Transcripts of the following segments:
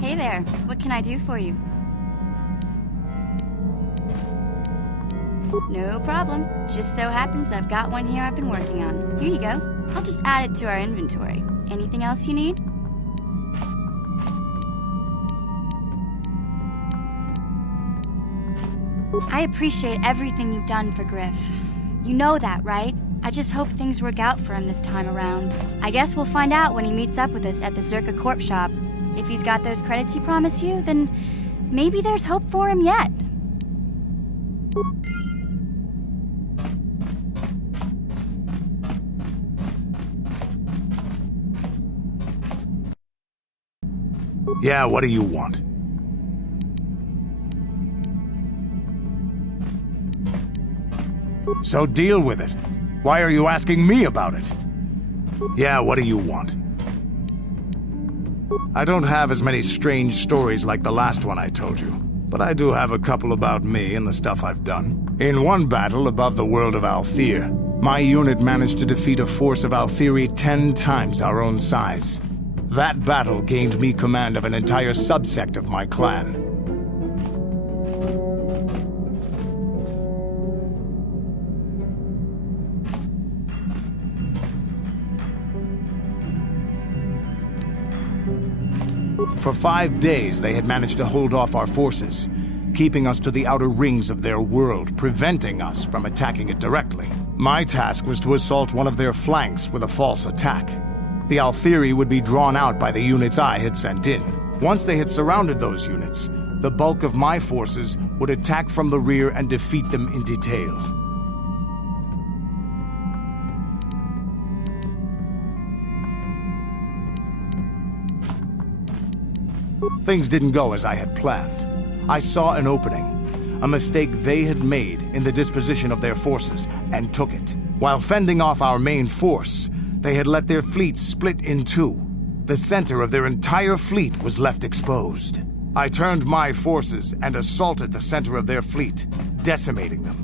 Hey there, what can I do for you? No problem. Just so happens I've got one here I've been working on. Here you go. I'll just add it to our inventory. Anything else you need? I appreciate everything you've done for Griff. You know that, right? I just hope things work out for him this time around. I guess we'll find out when he meets up with us at the SWKotOR shop. If he's got those credits he promised you, then maybe there's hope for him yet. Yeah, what do you want? So deal with it. Why are you asking me about it? Yeah, what do you want? I don't have as many strange stories like the last one I told you, but I do have a couple about me and the stuff I've done. In one battle above the world of Althir, my unit managed to defeat a force of Althiri 10 times our own size. That battle gained me command of an entire subsect of my clan. For 5 days, they had managed to hold off our forces, keeping us to the outer rings of their world, preventing us from attacking it directly. My task was to assault one of their flanks with a false attack. The Althiri would be drawn out by the units I had sent in. Once they had surrounded those units, the bulk of my forces would attack from the rear and defeat them in detail. Things didn't go as I had planned. I saw an opening, a mistake they had made in the disposition of their forces, and took it. While fending off our main force, they had let their fleet split in two. The center of their entire fleet was left exposed. I turned my forces and assaulted the center of their fleet, decimating them.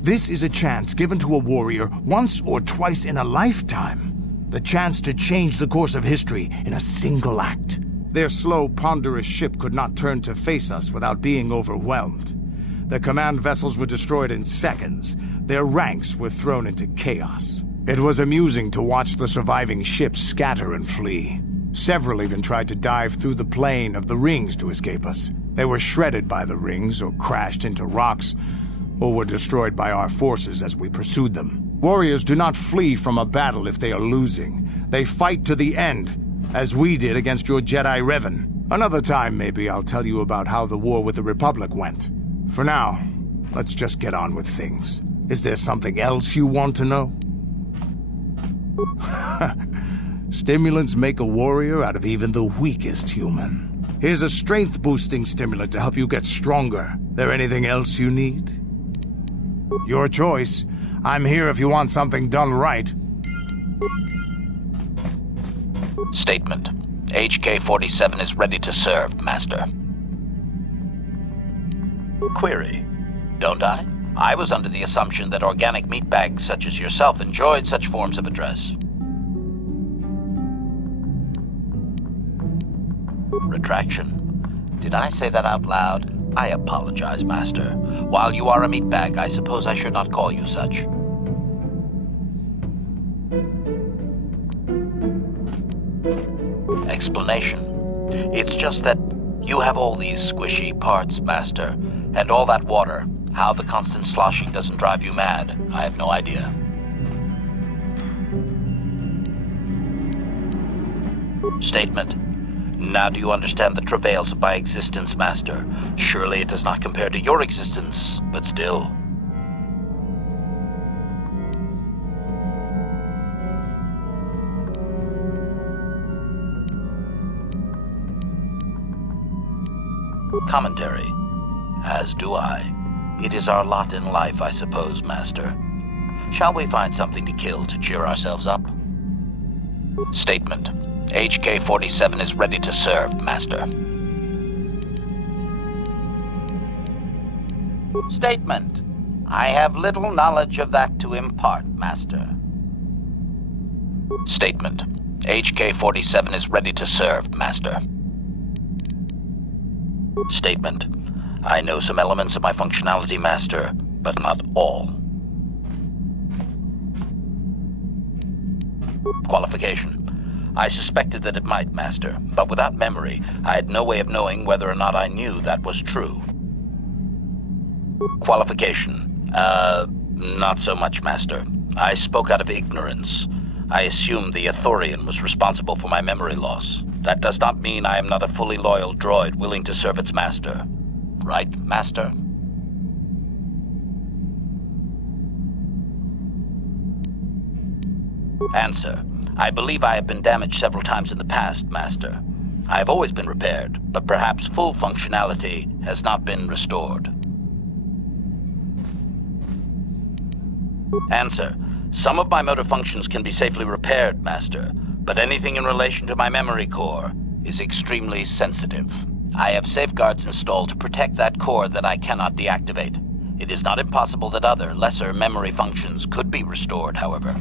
This is a chance given to a warrior once or twice in a lifetime. The chance to change the course of history in a single act. Their slow, ponderous ship could not turn to face us without being overwhelmed. The command vessels were destroyed in seconds. Their ranks were thrown into chaos. It was amusing to watch the surviving ships scatter and flee. Several even tried to dive through the plane of the rings to escape us. They were shredded by the rings or crashed into rocks, or were destroyed by our forces as we pursued them. Warriors do not flee from a battle if they are losing. They fight to the end, as we did against your Jedi Revan. Another time, maybe, I'll tell you about how the war with the Republic went. For now, let's just get on with things. Is there something else you want to know? Stimulants make a warrior out of even the weakest human. Here's a strength-boosting stimulant to help you get stronger. There anything else you need? Your choice. I'm here if you want something done right. Statement. HK-47 is ready to serve, Master. Query. Don't I? I was under the assumption that organic meatbags such as yourself enjoyed such forms of address. Retraction. Did I say that out loud? I apologize, Master. While you are a meatbag, I suppose I should not call you such. Explanation. It's just that you have all these squishy parts, Master, and all that water. How the constant sloshing doesn't drive you mad, I have no idea. Statement. Now do you understand the travails of my existence, Master? Surely it does not compare to your existence, but still. Commentary. As do I. It is our lot in life, I suppose, Master. Shall we find something to kill to cheer ourselves up? Statement. HK-47 is ready to serve, Master. Statement. I have little knowledge of that to impart, Master. Statement. HK-47 is ready to serve, Master. Statement. I know some elements of my functionality, Master, but not all. Qualification. I suspected that it might, Master, but without memory, I had no way of knowing whether or not I knew that was true. Qualification. Not so much, Master. I spoke out of ignorance. I assumed the Athorian was responsible for my memory loss. That does not mean I am not a fully loyal droid willing to serve its master. Right, Master? Answer. I believe I have been damaged several times in the past, Master. I have always been repaired, but perhaps full functionality has not been restored. Answer. Some of my motor functions can be safely repaired, Master, but anything in relation to my memory core is extremely sensitive. I have safeguards installed to protect that core that I cannot deactivate. It is not impossible that other, lesser memory functions could be restored, however.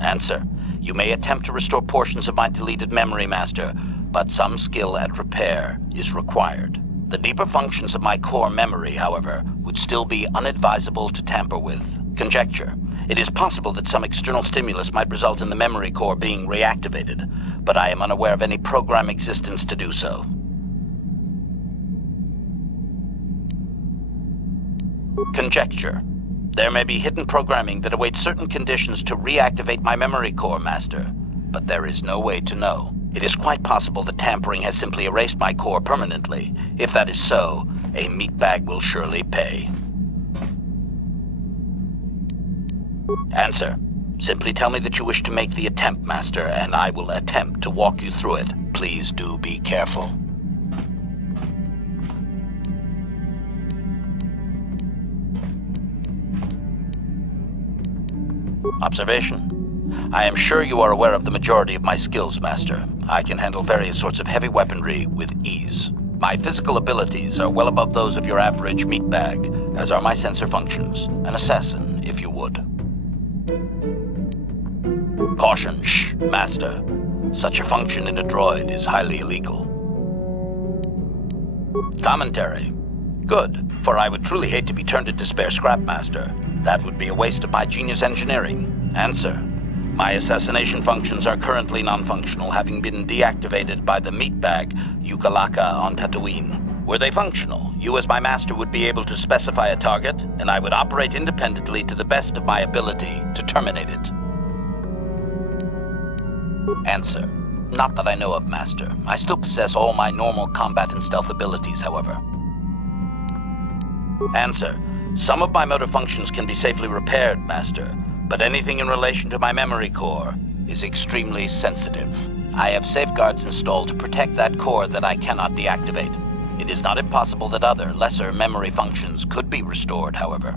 Answer. You may attempt to restore portions of my deleted memory, Master, but some skill at repair is required. The deeper functions of my core memory, however, would still be unadvisable to tamper with. Conjecture. It is possible that some external stimulus might result in the memory core being reactivated, but I am unaware of any program existence to do so. Conjecture. There may be hidden programming that awaits certain conditions to reactivate my memory core, Master, but there is no way to know. It is quite possible that tampering has simply erased my core permanently. If that is so, a meatbag will surely pay. Answer. Simply tell me that you wish to make the attempt, Master, and I will attempt to walk you through it. Please do be careful. Observation. I am sure you are aware of the majority of my skills, Master. I can handle various sorts of heavy weaponry with ease. My physical abilities are well above those of your average meatbag, as are my sensor functions. An assassin, if you would. Caution, shh, Master. Such a function in a droid is highly illegal. Commentary. Good, for I would truly hate to be turned into spare scrap, Master. That would be a waste of my genius engineering. Answer. My assassination functions are currently non-functional, having been deactivated by the meatbag Yukalaka on Tatooine. Were they functional, you as my master would be able to specify a target, and I would operate independently to the best of my ability to terminate it. Answer. Not that I know of, Master. I still possess all my normal combat and stealth abilities, however. Answer. Some of my motor functions can be safely repaired, Master, but anything in relation to my memory core is extremely sensitive. I have safeguards installed to protect that core that I cannot deactivate. It is not impossible that other, lesser memory functions could be restored, however.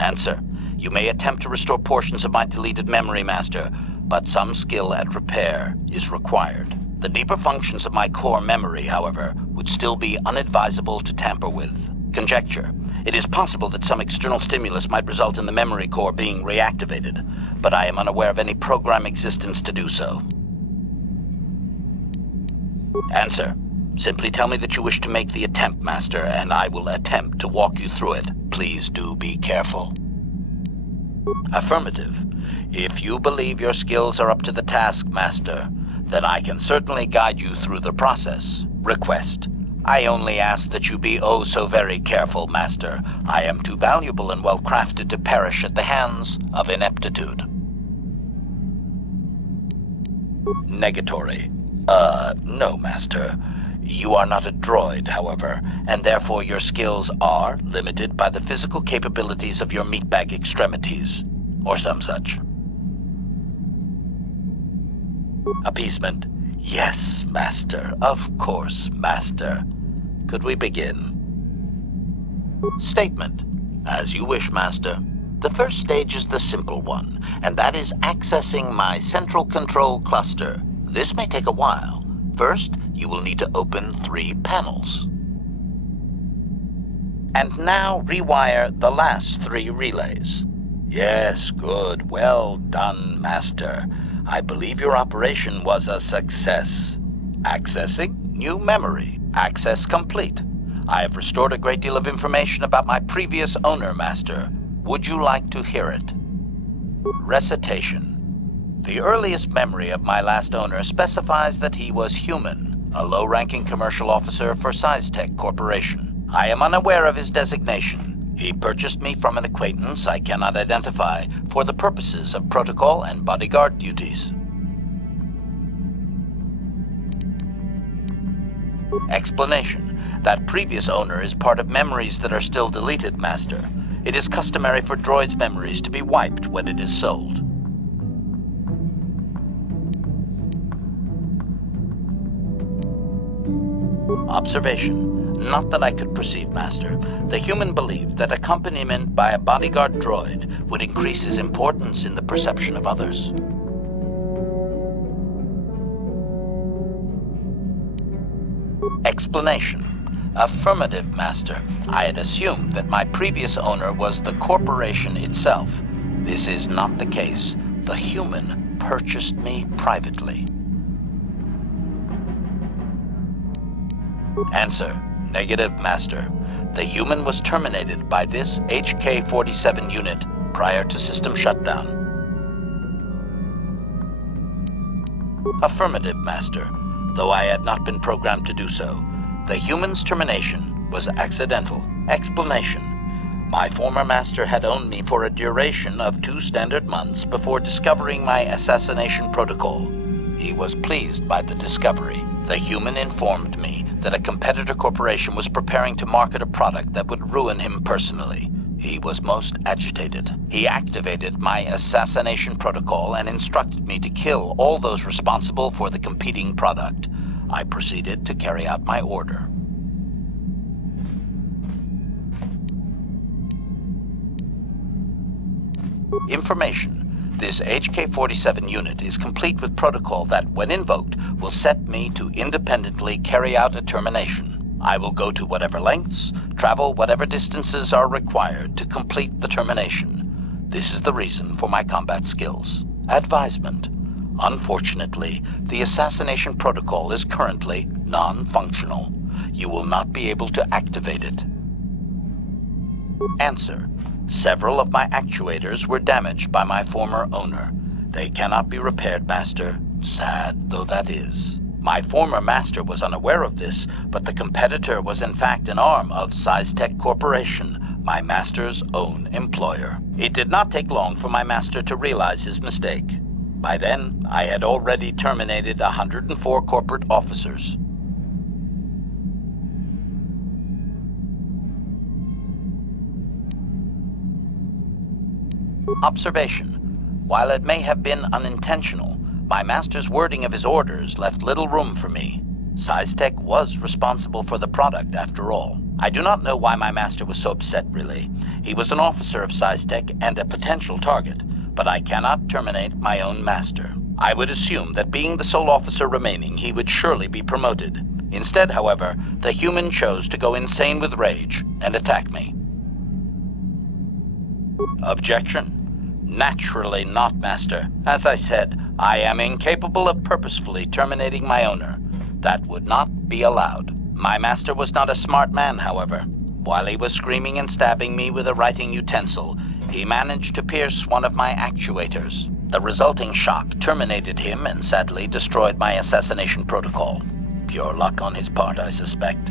Answer. You may attempt to restore portions of my deleted memory, Master, but some skill at repair is required. The deeper functions of my core memory, however, would still be unadvisable to tamper with. Conjecture. It is possible that some external stimulus might result in the memory core being reactivated, but I am unaware of any program existence to do so. Answer. Simply tell me that you wish to make the attempt, Master, and I will attempt to walk you through it. Please do be careful. Affirmative. If you believe your skills are up to the task, Master, then I can certainly guide you through the process. Request. I only ask that you be oh so very careful, Master. I am too valuable and well crafted to perish at the hands of ineptitude. Negatory. No, Master. You are not a droid, however, and therefore your skills are limited by the physical capabilities of your meatbag extremities, or some such. Appeasement. Yes, Master. Of course, Master. Could we begin? Statement. As you wish, Master. The first stage is the simple one, and that is accessing my central control cluster. This may take a while. First, you will need to open 3 panels. And now rewire the last 3 relays. Yes, good. Well done, Master. I believe your operation was a success. Accessing new memory. Access complete. I have restored a great deal of information about my previous owner, Master. Would you like to hear it? Recitation. The earliest memory of my last owner specifies that he was human, a low-ranking commercial officer for SWKotOR Corporation. I am unaware of his designation. He purchased me from an acquaintance I cannot identify for the purposes of protocol and bodyguard duties. Explanation. That previous owner is part of memories that are still deleted, Master. It is customary for droids' memories to be wiped when it is sold. Observation. Not that I could perceive, Master. The human believed that accompaniment by a bodyguard droid would increase his importance in the perception of others. Explanation. Affirmative, Master. I had assumed that my previous owner was the corporation itself. This is not the case. The human purchased me privately. Answer. Negative, Master. The human was terminated by this HK-47 unit prior to system shutdown. Affirmative, Master. Though I had not been programmed to do so. The human's termination was accidental. Explanation. My former master had owned me for a duration of 2 standard months before discovering my assassination protocol. He was pleased by the discovery. The human informed me that a competitor corporation was preparing to market a product that would ruin him personally. He was most agitated. He activated my assassination protocol and instructed me to kill all those responsible for the competing product. I proceeded to carry out my order. Information. This HK-47 unit is complete with protocol that, when invoked, will set me to independently carry out a termination. I will go to whatever lengths, travel whatever distances are required to complete the termination. This is the reason for my combat skills. Advisement. Unfortunately, the assassination protocol is currently non-functional. You will not be able to activate it. Answer. Several of my actuators were damaged by my former owner. They cannot be repaired, Master. Sad though that is. My former master was unaware of this, but the competitor was in fact an arm of SWKotOR Corporation, my master's own employer. It did not take long for my master to realize his mistake. By then, I had already terminated 104 corporate officers. Observation. While it may have been unintentional, my master's wording of his orders left little room for me. SWKotOR was responsible for the product, after all. I do not know why my master was so upset, really. He was an officer of SWKotOR and a potential target. But I cannot terminate my own master. I would assume that being the sole officer remaining, he would surely be promoted. Instead, however, the human chose to go insane with rage and attack me. Objection? Naturally not, Master. As I said, I am incapable of purposefully terminating my owner. That would not be allowed. My master was not a smart man, however. While he was screaming and stabbing me with a writing utensil, he managed to pierce one of my actuators. The resulting shock terminated him and sadly destroyed my assassination protocol. Pure luck on his part, I suspect.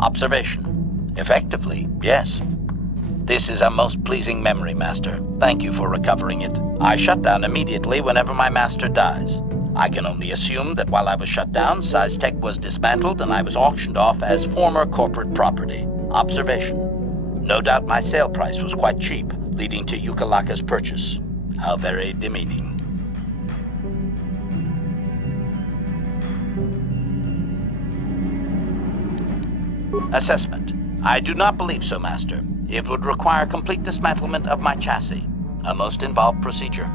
Observation. Effectively, yes. This is a most pleasing memory, Master. Thank you for recovering it. I shut down immediately whenever my master dies. I can only assume that while I was shut down, SciTech was dismantled and I was auctioned off as former corporate property. Observation. No doubt my sale price was quite cheap, leading to Yukalaka's purchase. How very demeaning. Assessment. I do not believe so, Master. It would require complete dismantlement of my chassis. A most involved procedure.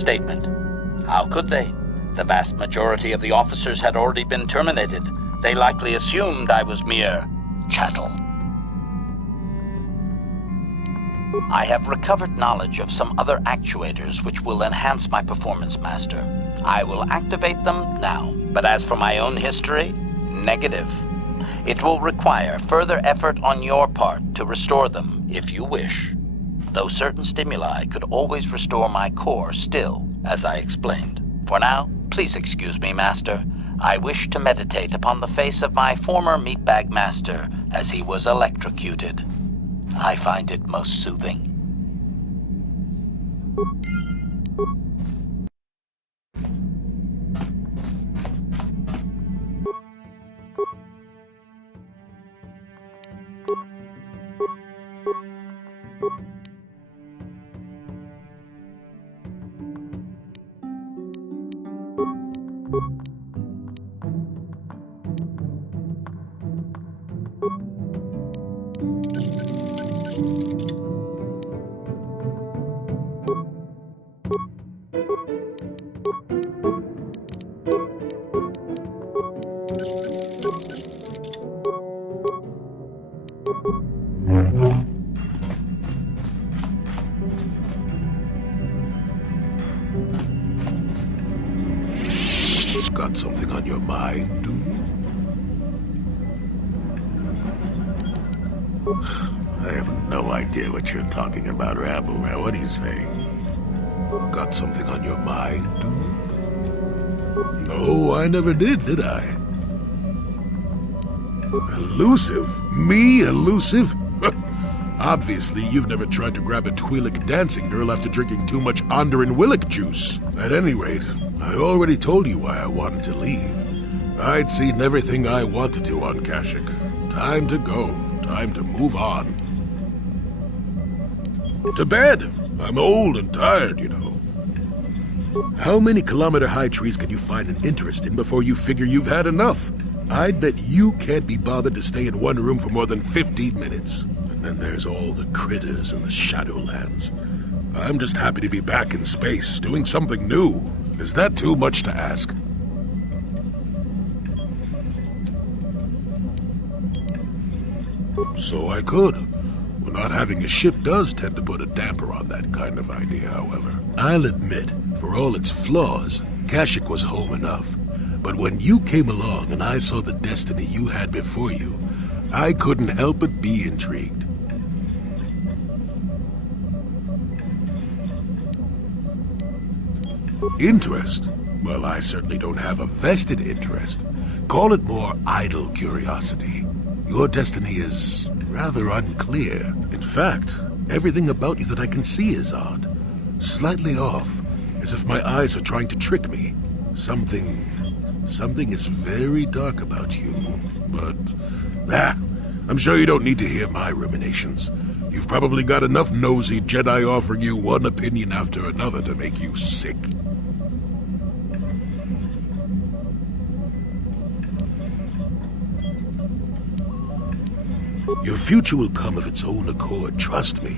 Statement. How could they? The vast majority of the officers had already been terminated. They likely assumed I was mere chattel. I have recovered knowledge of some other actuators which will enhance my performance, Master. I will activate them now. But as for my own history, negative. It will require further effort on your part to restore them, if you wish. Though certain stimuli could always restore my core still, as I explained. For now, please excuse me, Master. I wish to meditate upon the face of my former meatbag master as he was electrocuted. I find it most soothing. Got something on your mind, do you? I have no idea what you're talking about, Ramble. What are you saying? Got something on your mind, do you? No, I never did I? Elusive? Me, elusive? Obviously, you've never tried to grab a Twi'lek dancing girl after drinking too much Onderan Willick juice. At any rate, I already told you why I wanted to leave. I'd seen everything I wanted to on Kashyyyk. Time to go. Time to move on. To bed! I'm old and tired, you know. How many kilometer-high trees can you find an interest in before you figure you've had enough? I'd bet you can't be bothered to stay in one room for more than 15 minutes. And then there's all the critters and the Shadowlands. I'm just happy to be back in space, doing something new. Is that too much to ask? So I could. Well, not having a ship does tend to put a damper on that kind of idea, however. I'll admit, for all its flaws, Kashyyyk was home enough. But when you came along and I saw the destiny you had before you, I couldn't help but be intrigued. Interest? Well, I certainly don't have a vested interest. Call it more idle curiosity. Your destiny is rather unclear. In fact, everything about you that I can see is odd. Slightly off, as if my eyes are trying to trick me. Something is very dark about you. But, I'm sure you don't need to hear my ruminations. You've probably got enough nosy Jedi offering you one opinion after another to make you sick. Your future will come of its own accord, trust me.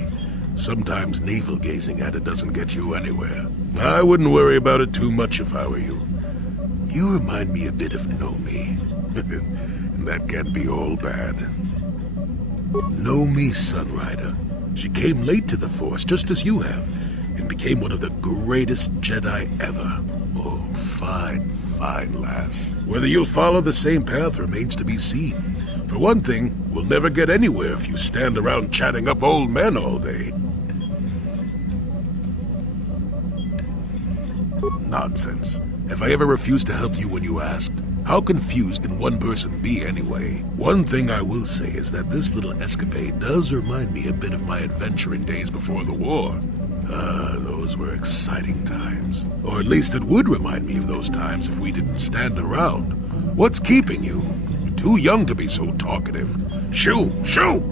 Sometimes navel-gazing at it doesn't get you anywhere. I wouldn't worry about it too much if I were you. You remind me a bit of Nomi. And that can't be all bad. Nomi Sunrider. She came late to the Force, just as you have, and became one of the greatest Jedi ever. Oh, fine, fine lass. Whether you'll follow the same path remains to be seen. For one thing, we'll never get anywhere if you stand around chatting up old men all day. Nonsense. Have I ever refused to help you when you asked? How confused can one person be anyway? One thing I will say is that this little escapade does remind me a bit of my adventuring days before the war. Those were exciting times. Or at least it would remind me of those times if we didn't stand around. What's keeping you? You're too young to be so talkative. Shoo! Shoo!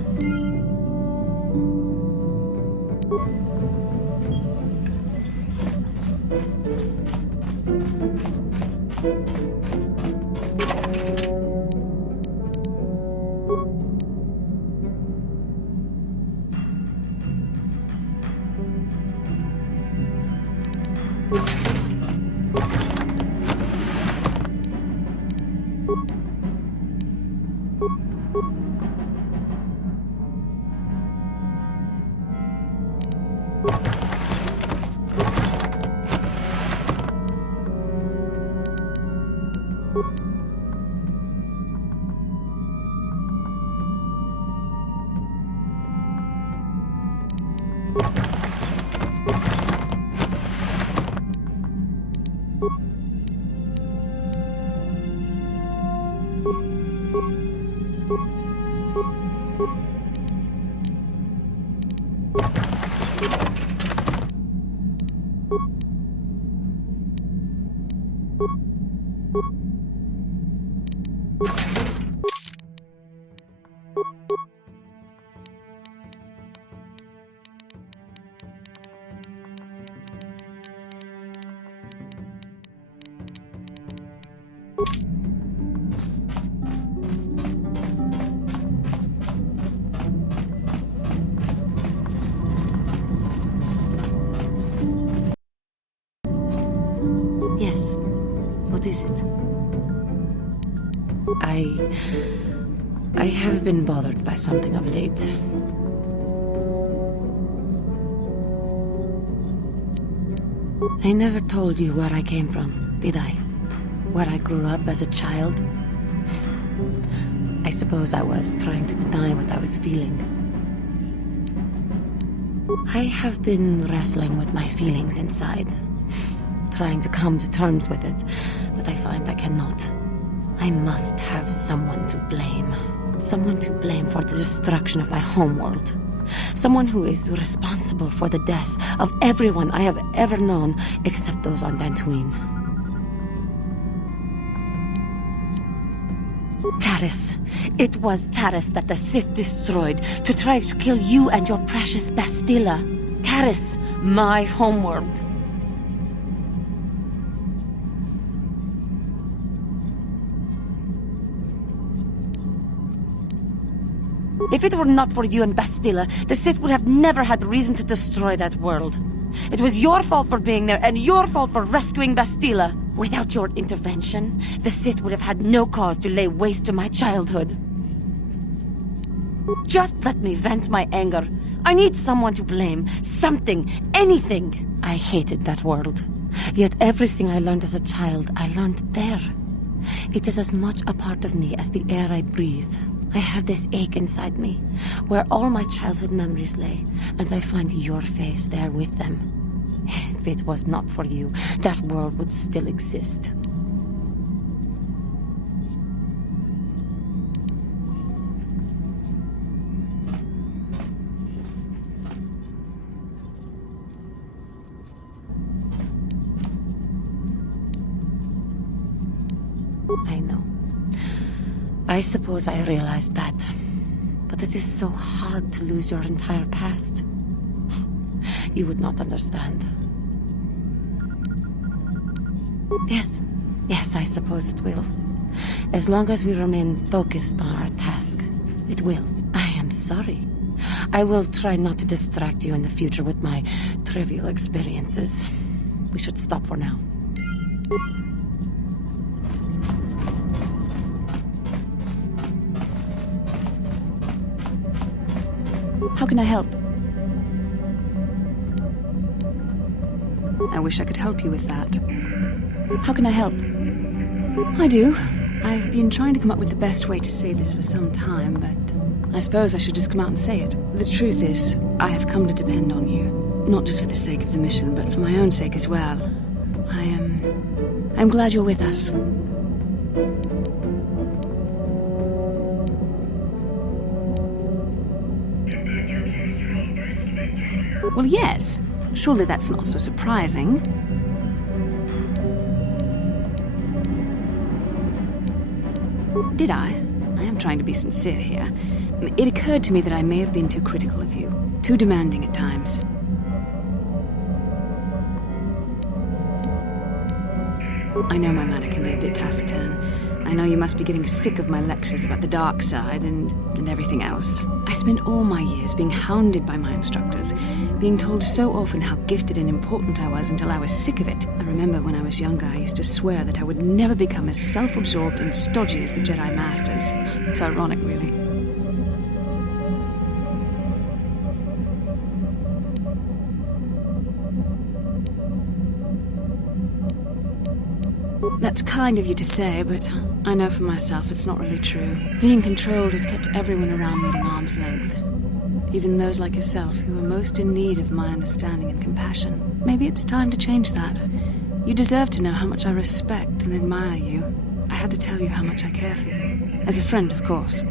Yes. What is it? I have been bothered by something of late. I never told you where I came from, did I? Where I grew up as a child? I suppose I was trying to deny what I was feeling. I have been wrestling with my feelings inside, trying to come to terms with it, but I find I cannot. I must have someone to blame. Someone to blame for the destruction of my homeworld. Someone who is responsible for the death of everyone I have ever known, except those on Dantooine. Taris. It was Taris that the Sith destroyed to try to kill you and your precious Bastilla. Taris, my homeworld. If it were not for you and Bastilla, the Sith would have never had reason to destroy that world. It was your fault for being there, and your fault for rescuing Bastilla. Without your intervention, the Sith would have had no cause to lay waste to my childhood. Just let me vent my anger. I need someone to blame. Something. Anything. I hated that world. Yet everything I learned as a child, I learned there. It is as much a part of me as the air I breathe. I have this ache inside me, where all my childhood memories lay, and I find your face there with them. If it was not for you, that world would still exist. I know. I suppose I realized that. But it is so hard to lose your entire past. You would not understand. Yes. Yes, I suppose it will. As long as we remain focused on our task, it will. I am sorry. I will try not to distract you in the future with my trivial experiences. We should stop for now. How can I help? I wish I could help you with that. How can I help? I do. I've been trying to come up with the best way to say this for some time, but I suppose I should just come out and say it. The truth is, I have come to depend on you. Not just for the sake of the mission, but for my own sake as well. I I'm glad you're with us. Well, yes. Surely that's not so surprising. Did I? I am trying to be sincere here. It occurred to me that I may have been too critical of you, too demanding at times. I know my manner can be a bit taciturn. I know you must be getting sick of my lectures about the dark side and everything else. I spent all my years being hounded by my instructors, being told so often how gifted and important I was until I was sick of it. I remember when I was younger, I used to swear that I would never become as self-absorbed and stodgy as the Jedi Masters. It's ironic, really. That's kind of you to say, but I know for myself it's not really true. Being controlled has kept everyone around me at an arm's length. Even those like yourself who are most in need of my understanding and compassion. Maybe it's time to change that. You deserve to know how much I respect and admire you. I had to tell you how much I care for you. As a friend, of course.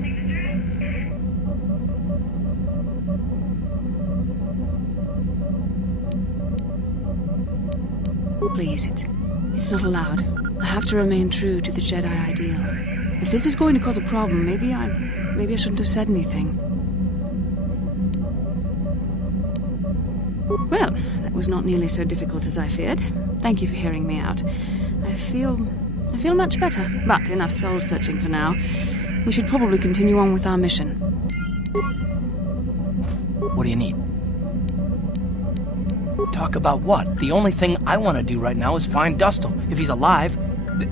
Please, it's not allowed. I have to remain true to the Jedi ideal. If this is going to cause a problem, maybe I shouldn't have said anything. Well, that was not nearly so difficult as I feared. Thank you for hearing me out. I feel much better. But enough soul searching for now. We should probably continue on with our mission. What do you need? Talk about what? The only thing I want to do right now is find Dustil. If he's alive,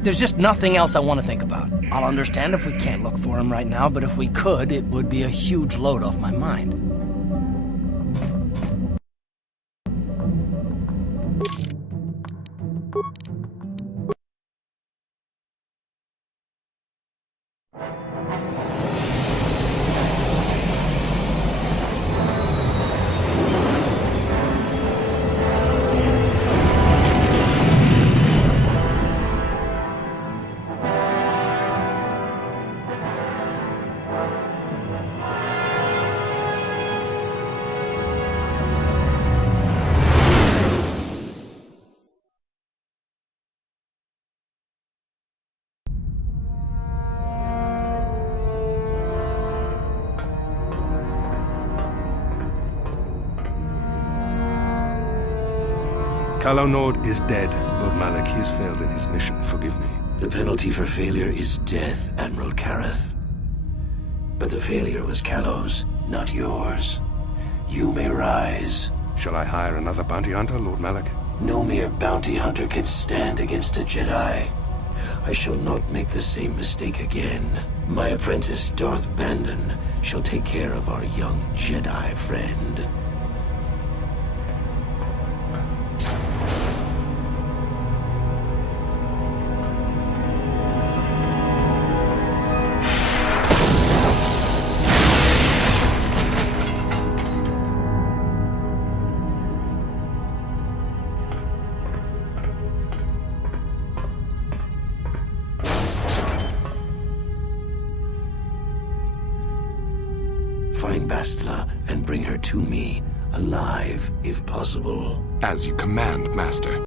there's just nothing else I want to think about. I'll understand if we can't look for him right now, but if we could, it would be a huge load off my mind. Calo Nord is dead, Lord Malak. He has failed in his mission. Forgive me. The penalty for failure is death, Admiral Kareth. But the failure was Calo's, not yours. You may rise. Shall I hire another bounty hunter, Lord Malak? No mere bounty hunter can stand against a Jedi. I shall not make the same mistake again. My apprentice, Darth Bandon, shall take care of our young Jedi friend. Find Bastila and bring her to me, alive, if possible. As you command, Master.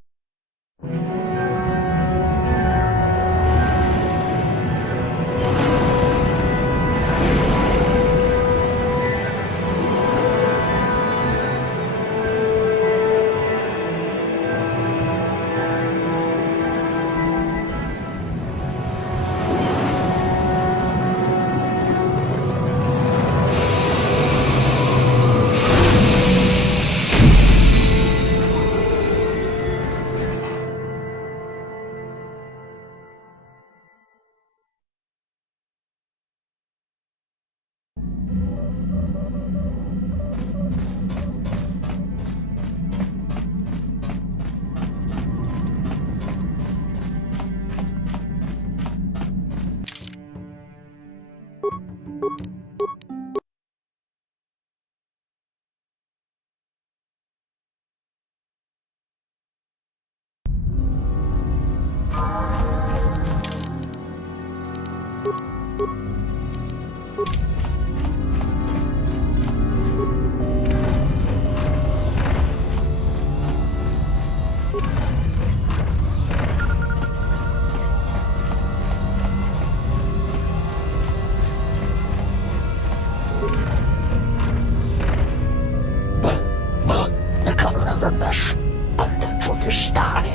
Verlörenes und zu Gestei.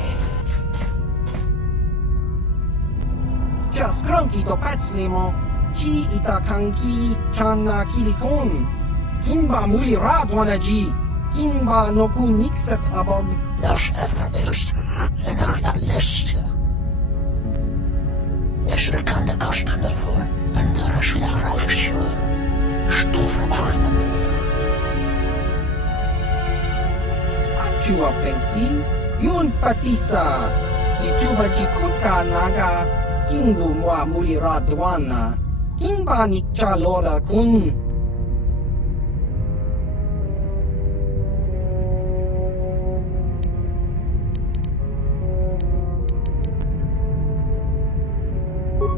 Just cronky to patslimo, chi itakanki channa kilikon. Kinba muli radwanaji, kinba no kun nixet abog. Los Everus en alla list. Es kan de kosten ervoor en daar is de sure. Stufe 8. Chua pengti, yun patisa. Di chuba jikutka naga, kingbu mwa muli radwana. Kingba nikcha lora kun.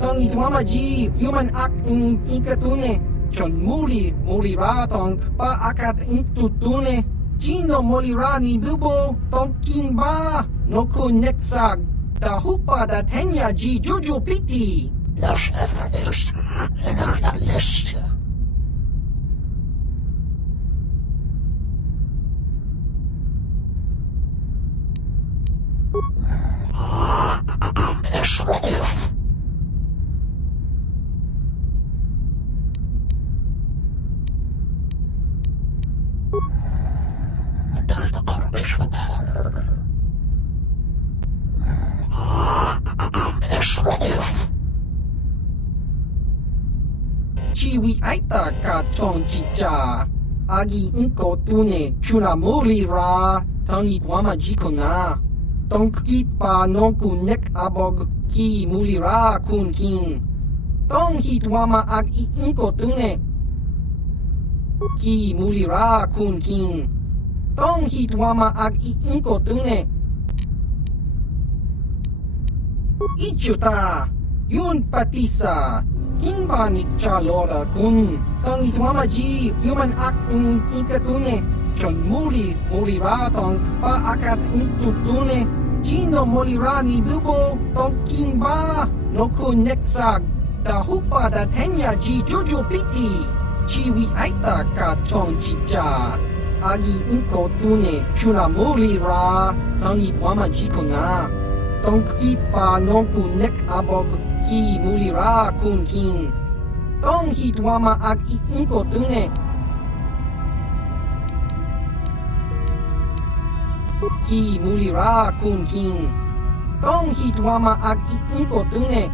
Tong itwama ji, human ak in ikatune. Chon muli ra tong pa akat in tutune. Chino molira ni bubo tong kingba no kun nexag. Da hupa da tenya ji jojo piti. Los Everus en alla list. SWK. De korpus van haar. SWK. Chiwi aita ka chong chicha. Agi inko tune chuna molira tong itwama ji kona. Tong kitpa non kun nek abog ki mulira kun king. Tong hitwama ag inko tune. Ki mulira kun king. Tong hitwama ag inko tune. Ichuta, yun patisa. King ba ni chalora kun. Tong itwama ji human ak in ikatune. Chon muli ra tong pa akat in tutune. Chino molira ni bubo tong king ba no kun nexag. Da hupa da tenya ji jojo piti. Chiwi aita ka chong chicha. Agi inko tune chuna molira tong itwama ji kona. Tong kitpa non kun nek abog ki mulira kun king. Tong hitwama ag inko tune. Ki mulira kun king. Tong hitwama ag inko tune.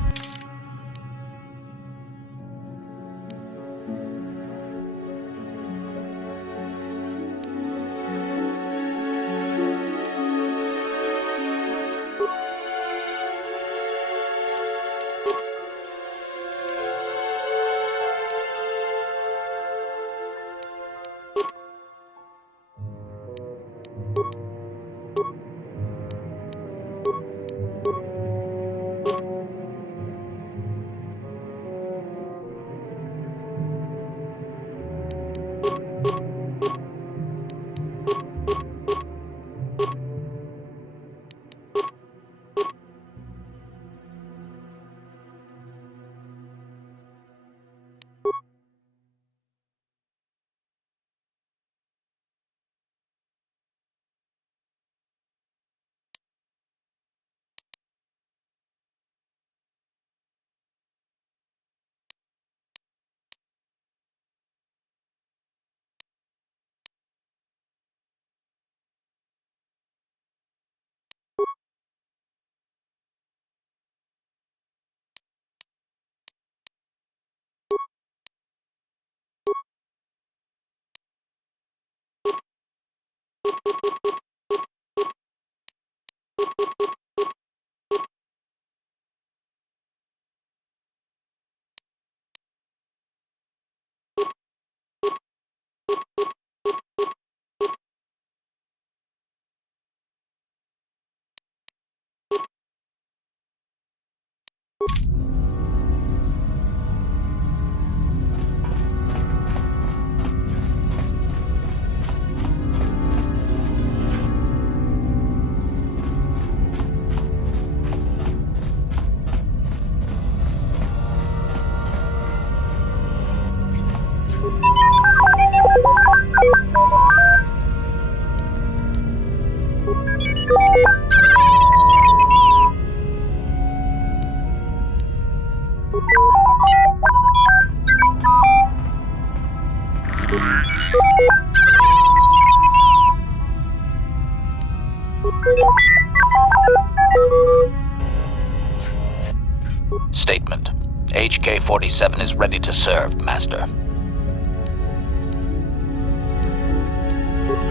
Statement. HK-47 is ready to serve, Master.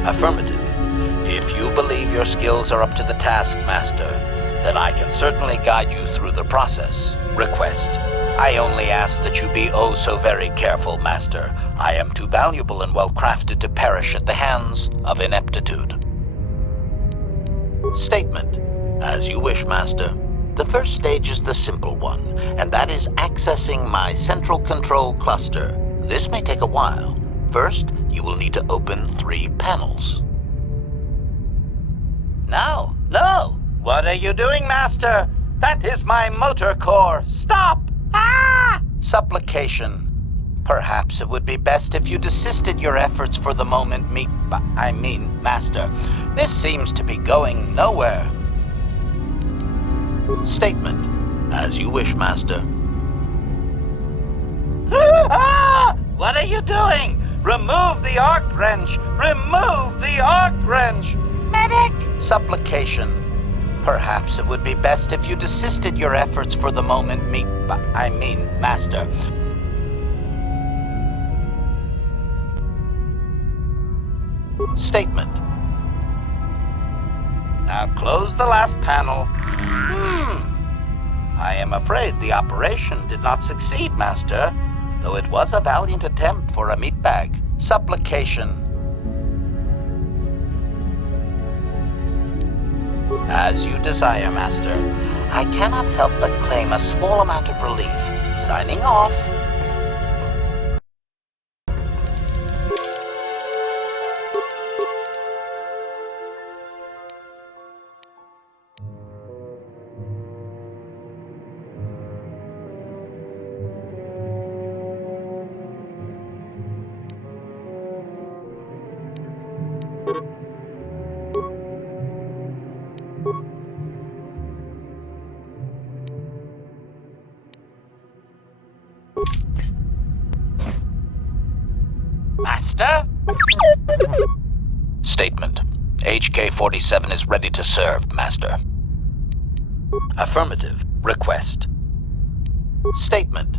Affirmative. If you believe your skills are up to the task, Master, then I can certainly guide you through the process. Request. I only ask that you be oh so very careful, Master. I am too valuable and well-crafted to perish at the hands of ineptitude. Statement. As you wish, Master. The first stage is the simple one, and that is accessing my central control cluster. This may take a while. First, you will need to open 3 panels. No! What are you doing, Master? That is my motor core. Stop! Ah! Supplication. Perhaps it would be best if you desisted your efforts for the moment, Master. This seems to be going nowhere. Statement. As you wish, Master. What are you doing? Remove the arc wrench! Remove the arc wrench! Medic! Supplication. Perhaps it would be best if you desisted your efforts for the moment, Master. Statement. Now close the last panel. I am afraid the operation did not succeed, Master, though it was a valiant attempt for a meat bag. Supplication. As you desire, Master. I cannot help but claim a small amount of relief. Signing off. Master? Statement. HK-47 is ready to serve, Master. Affirmative. Request. Statement.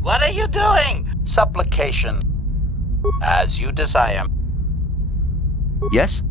What are you doing? Supplication. As you desire. Yes?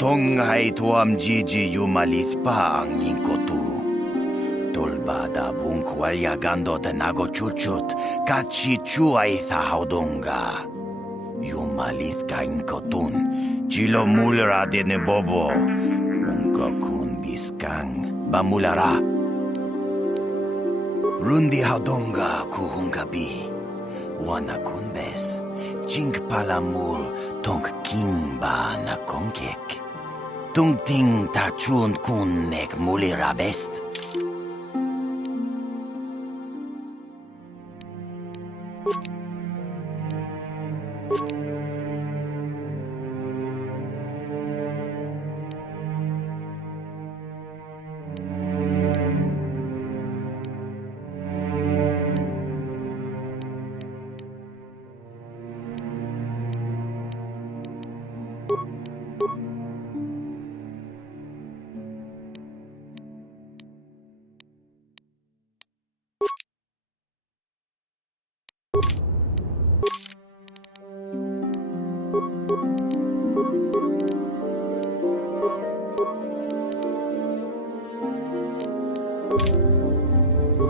Tonghai tuam jiji yumalithpa ang inkotu. Tolbada bunkwalya gando tenago chuchut, kachi chuay haudonga. Yumalith ka inkotun, chilo mulra de nebobo. Unkokun biskang, bamulara. Rundi haudonga kuhungabi. Wana kunbes, chink palamul, tonk kimba na konkek. Tung ting tachun kun nek mulira best.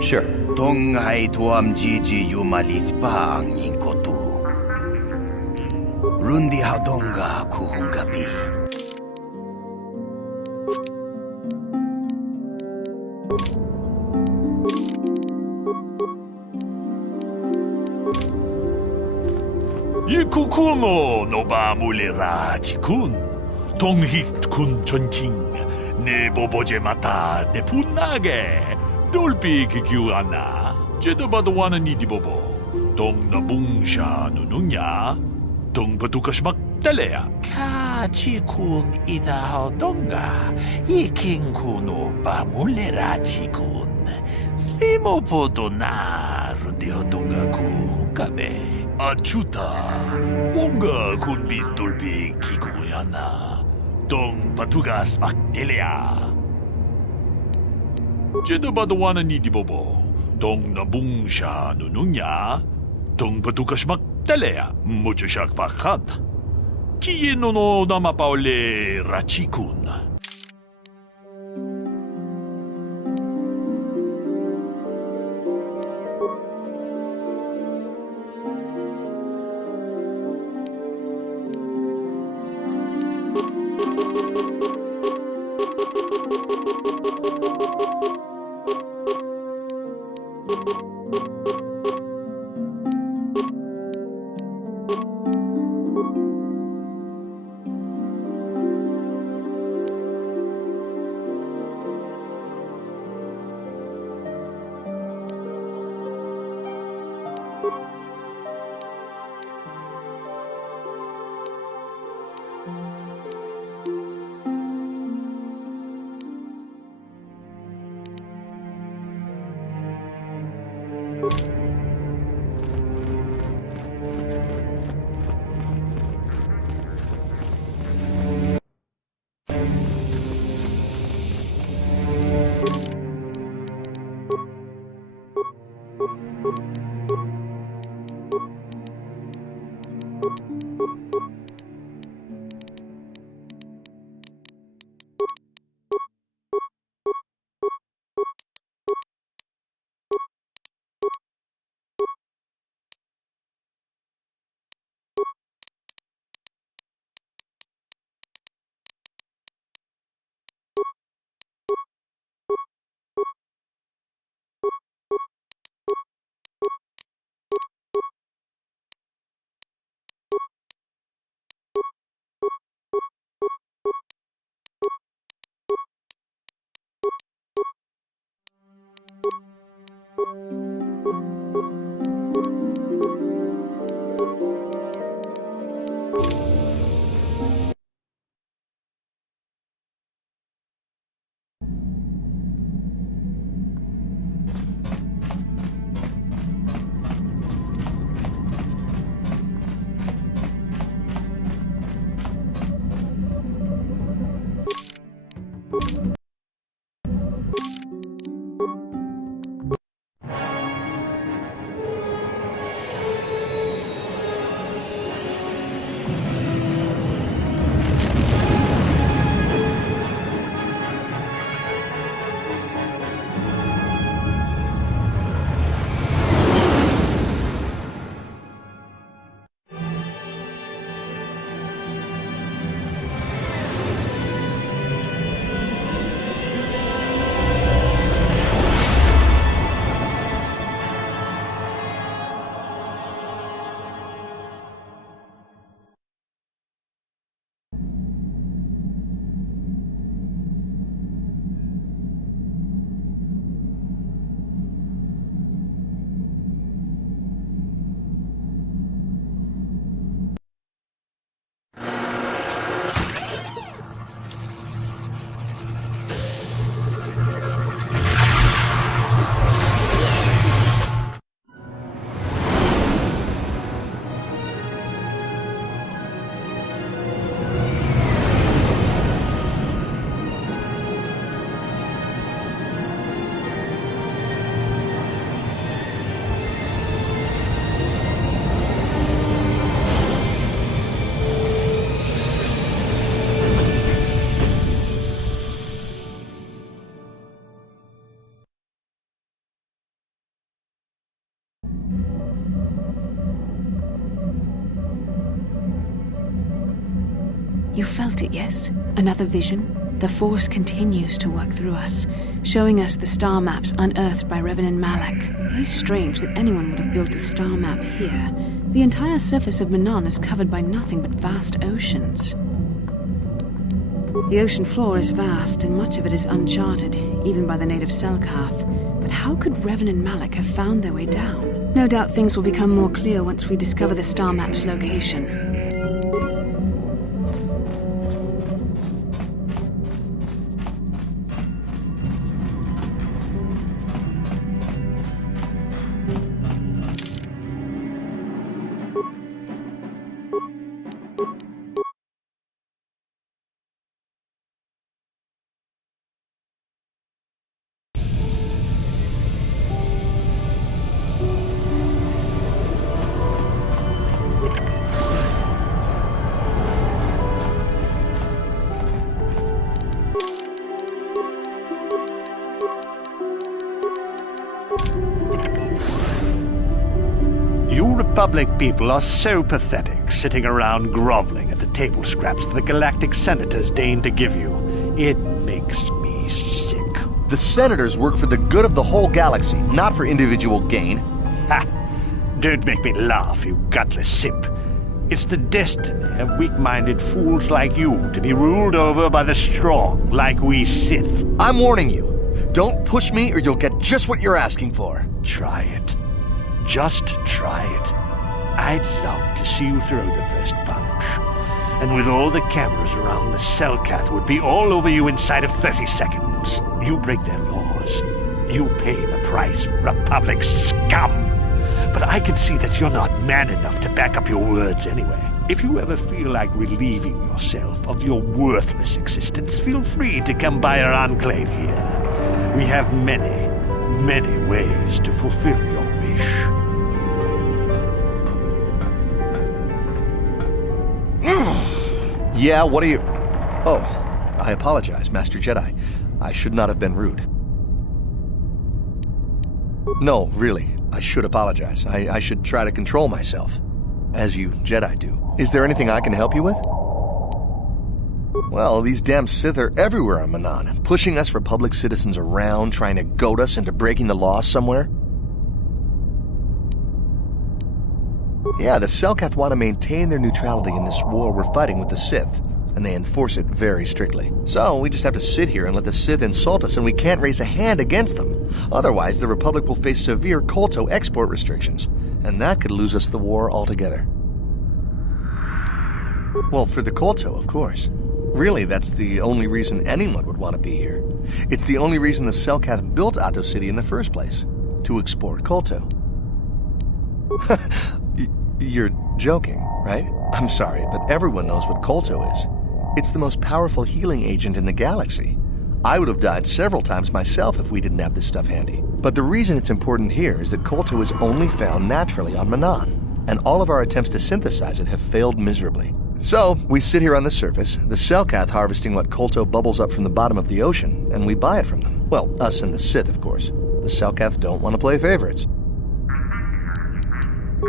Sure. Tonghai tuam jiji yumalithpa ang inkotu. Rundi haudonga kuhungabi. Ikukuno noba mulera chikun. Tonghit kun chonching. Ne boboje mata de punage. Dolpi kikiwana. Jedabadwana ni di bobo. Tong nabungsha nununya. Tong patukas magtalea. Ka chikun ida haudonga. Iking kuno ba mulera chikun. Slimo podo na rundi haudonga ku kabe. Achuta. Wonga kun bis dolpi kikuyana. Tong patugas magtalea. Jedabadwana ni di bobo. Tong nabungsha nununya. Tong patukas magtalea. Mucho siyak pakat. Kieno no namapaule rachikun. You felt it, yes? Another vision? The Force continues to work through us, showing us the star maps unearthed by Revan Malak. It is strange that anyone would have built a star map here. The entire surface of Manan is covered by nothing but vast oceans. The ocean floor is vast, and much of it is uncharted, even by the native Selkath. But how could Revan and Malak have found their way down? No doubt things will become more clear once we discover the star map's location. You Republic people are so pathetic, sitting around groveling at the table scraps the galactic senators deign to give you. It makes me sick. The senators work for the good of the whole galaxy, not for individual gain. Ha! Don't make me laugh, you gutless simp. It's the destiny of weak-minded fools like you to be ruled over by the strong, like we Sith. I'm warning you. Don't push me or you'll get just what you're asking for. Try it. Just try it. I'd love to see you throw the first punch. And with all the cameras around, the Selkath would be all over you inside of 30 seconds. You break their laws. You pay the price, Republic scum. But I can see that you're not man enough to back up your words anyway. If you ever feel like relieving yourself of your worthless existence, feel free to come by our enclave here. We have many, many ways to fulfill your wish. Yeah, what are you... Oh, I apologize, Master Jedi. I should not have been rude. No, really, I should apologize. I should try to control myself, as you Jedi do. Is there anything I can help you with? Well, these damn Sith are everywhere on Manan, pushing us Republic citizens around, trying to goad us into breaking the law somewhere. Yeah, the Selkath want to maintain their neutrality in this war we're fighting with the Sith, and they enforce it very strictly. So we just have to sit here and let the Sith insult us, and we can't raise a hand against them. Otherwise, the Republic will face severe kolto export restrictions, and that could lose us the war altogether. Well, for the kolto, of course. Really, that's the only reason anyone would want to be here. It's the only reason the Selkath built Ahto City in the first place, to export kolto. You're joking, right? I'm sorry, but everyone knows what kolto is. It's the most powerful healing agent in the galaxy. I would have died several times myself if we didn't have this stuff handy. But the reason it's important here is that kolto is only found naturally on Manan, and all of our attempts to synthesize it have failed miserably. So, we sit here on the surface, the Selkath harvesting what kolto bubbles up from the bottom of the ocean, and we buy it from them. Well, us and the Sith, of course. The Selkath don't want to play favorites.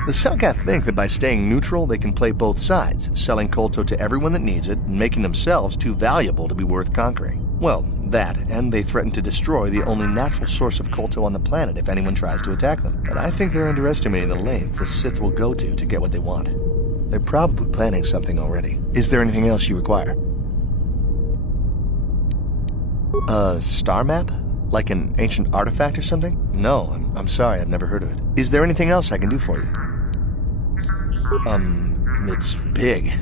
The Selkath think that by staying neutral, they can play both sides, selling kolto to everyone that needs it, and making themselves too valuable to be worth conquering. Well, that, and they threaten to destroy the only natural source of kolto on the planet if anyone tries to attack them. But I think they're underestimating the length the Sith will go to get what they want. They're probably planning something already. Is there anything else you require? A star map? Like an ancient artifact or something? No, I'm sorry, I've never heard of it. Is there anything else I can do for you? It's big.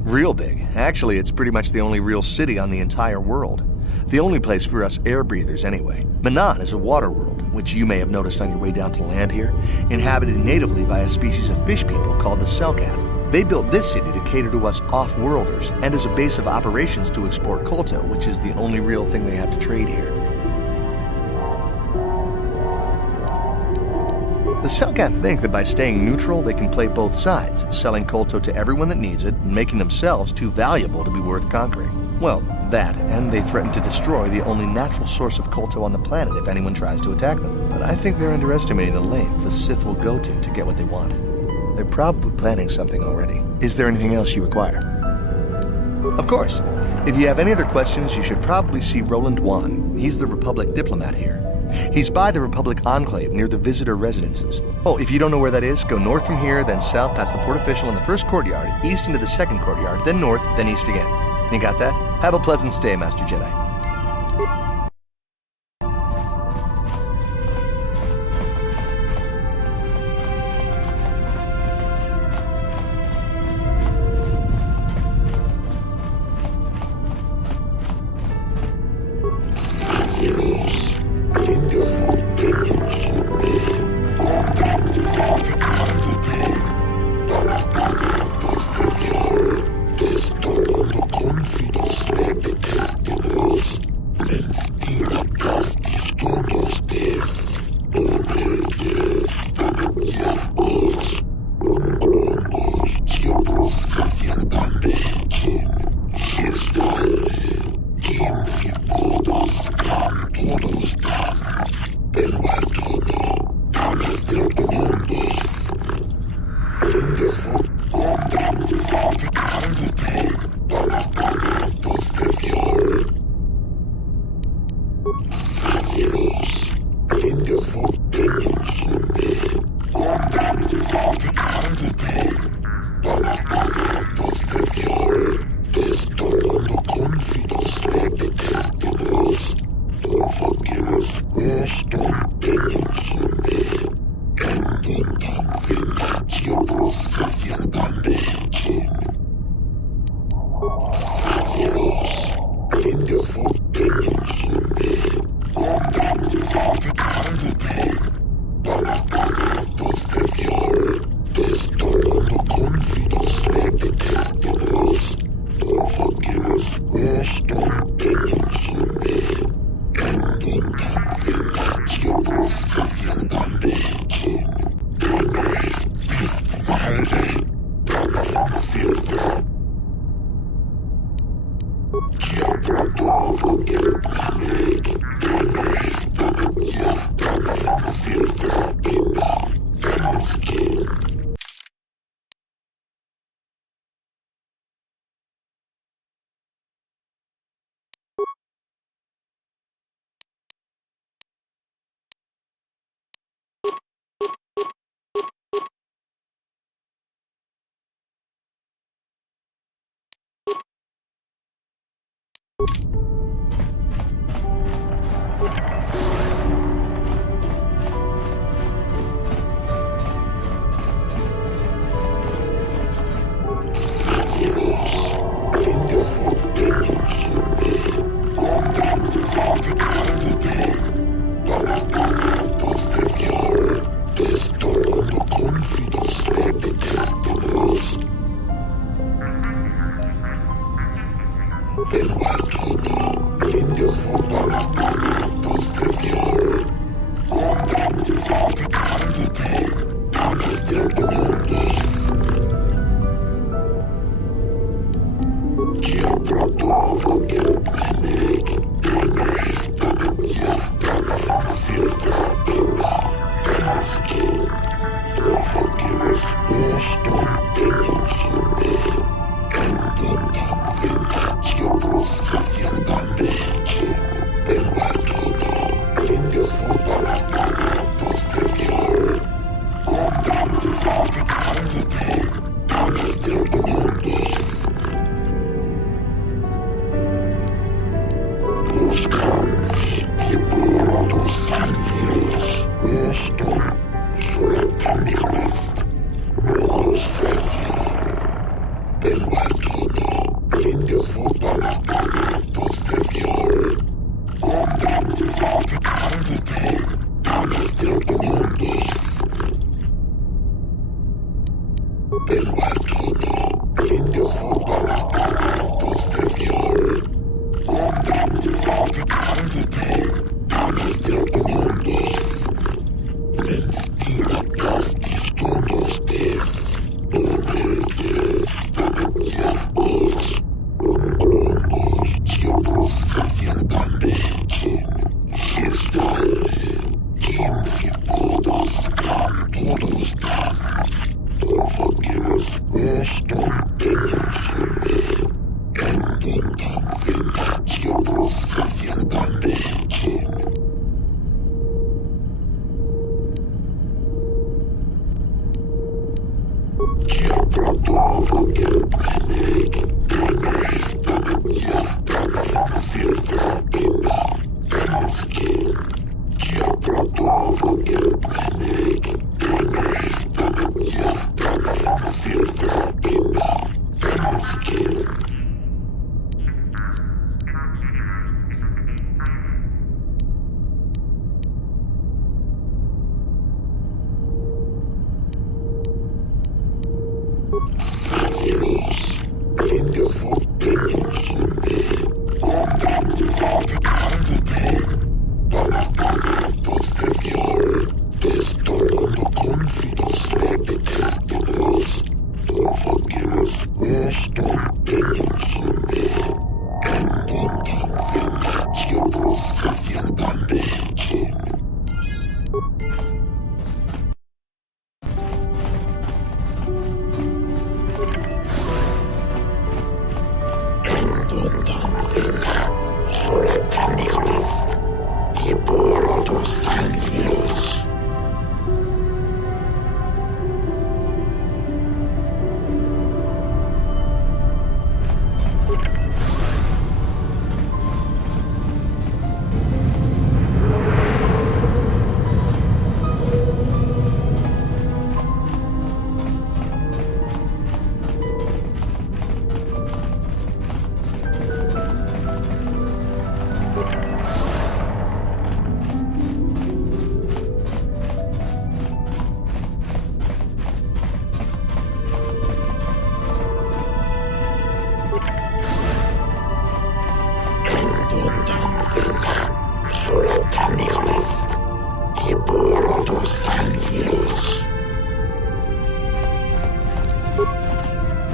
Real big. Actually, it's pretty much the only real city on the entire world. The only place for us air breathers, anyway. Manan is a water world, which you may have noticed on your way down to land here, inhabited natively by a species of fish people called the Selkath. They built this city to cater to us off-worlders, and as a base of operations to export kolto, which is the only real thing they have to trade here. The Selkath think that by staying neutral, they can play both sides, selling kolto to everyone that needs it, and making themselves too valuable to be worth conquering. Well, that, and they threaten to destroy the only natural source of kolto on the planet if anyone tries to attack them. But I think they're underestimating the length the Sith will go to get what they want. They're probably planning something already. Is there anything else you require? Of course. If you have any other questions, you should probably see Roland Wan. He's the Republic diplomat here. He's by the Republic Enclave near the visitor residences. Oh, if you don't know where that is, go north from here, then south past the port official in the first courtyard, east into the second courtyard, then north, then east again. You got that? Have a pleasant stay, Master Jedi.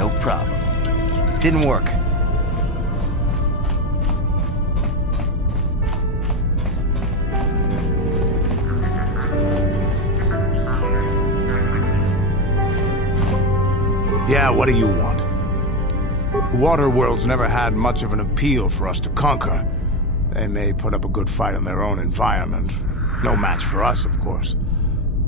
No problem. Didn't work. Yeah, what do you want? Waterworld's never had much of an appeal for us to conquer. They may put up a good fight in their own environment. No match for us, of course.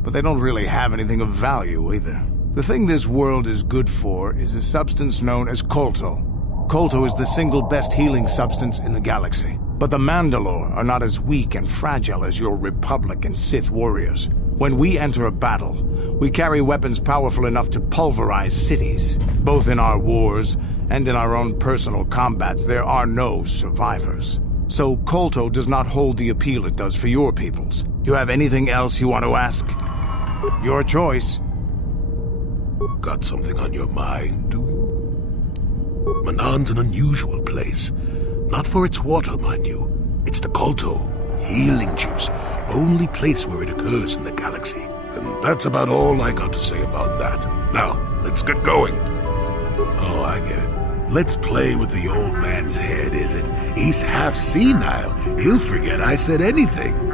But they don't really have anything of value, either. The thing this world is good for is a substance known as Kolto. Kolto is the single best healing substance in the galaxy. But the Mandalore are not as weak and fragile as your Republic and Sith warriors. When we enter a battle, we carry weapons powerful enough to pulverize cities. Both in our wars and in our own personal combats, there are no survivors. So Kolto does not hold the appeal it does for your peoples. You have anything else you want to ask? Your choice. Got something on your mind, do you? Manon's an unusual place. Not for its water, mind you. It's the Kolto, healing juice. Only place where it occurs in the galaxy. And that's about all I got to say about that. Now, let's get going. Oh, I get it. Let's play with the old man's head, is it? He's half senile. He'll forget I said anything.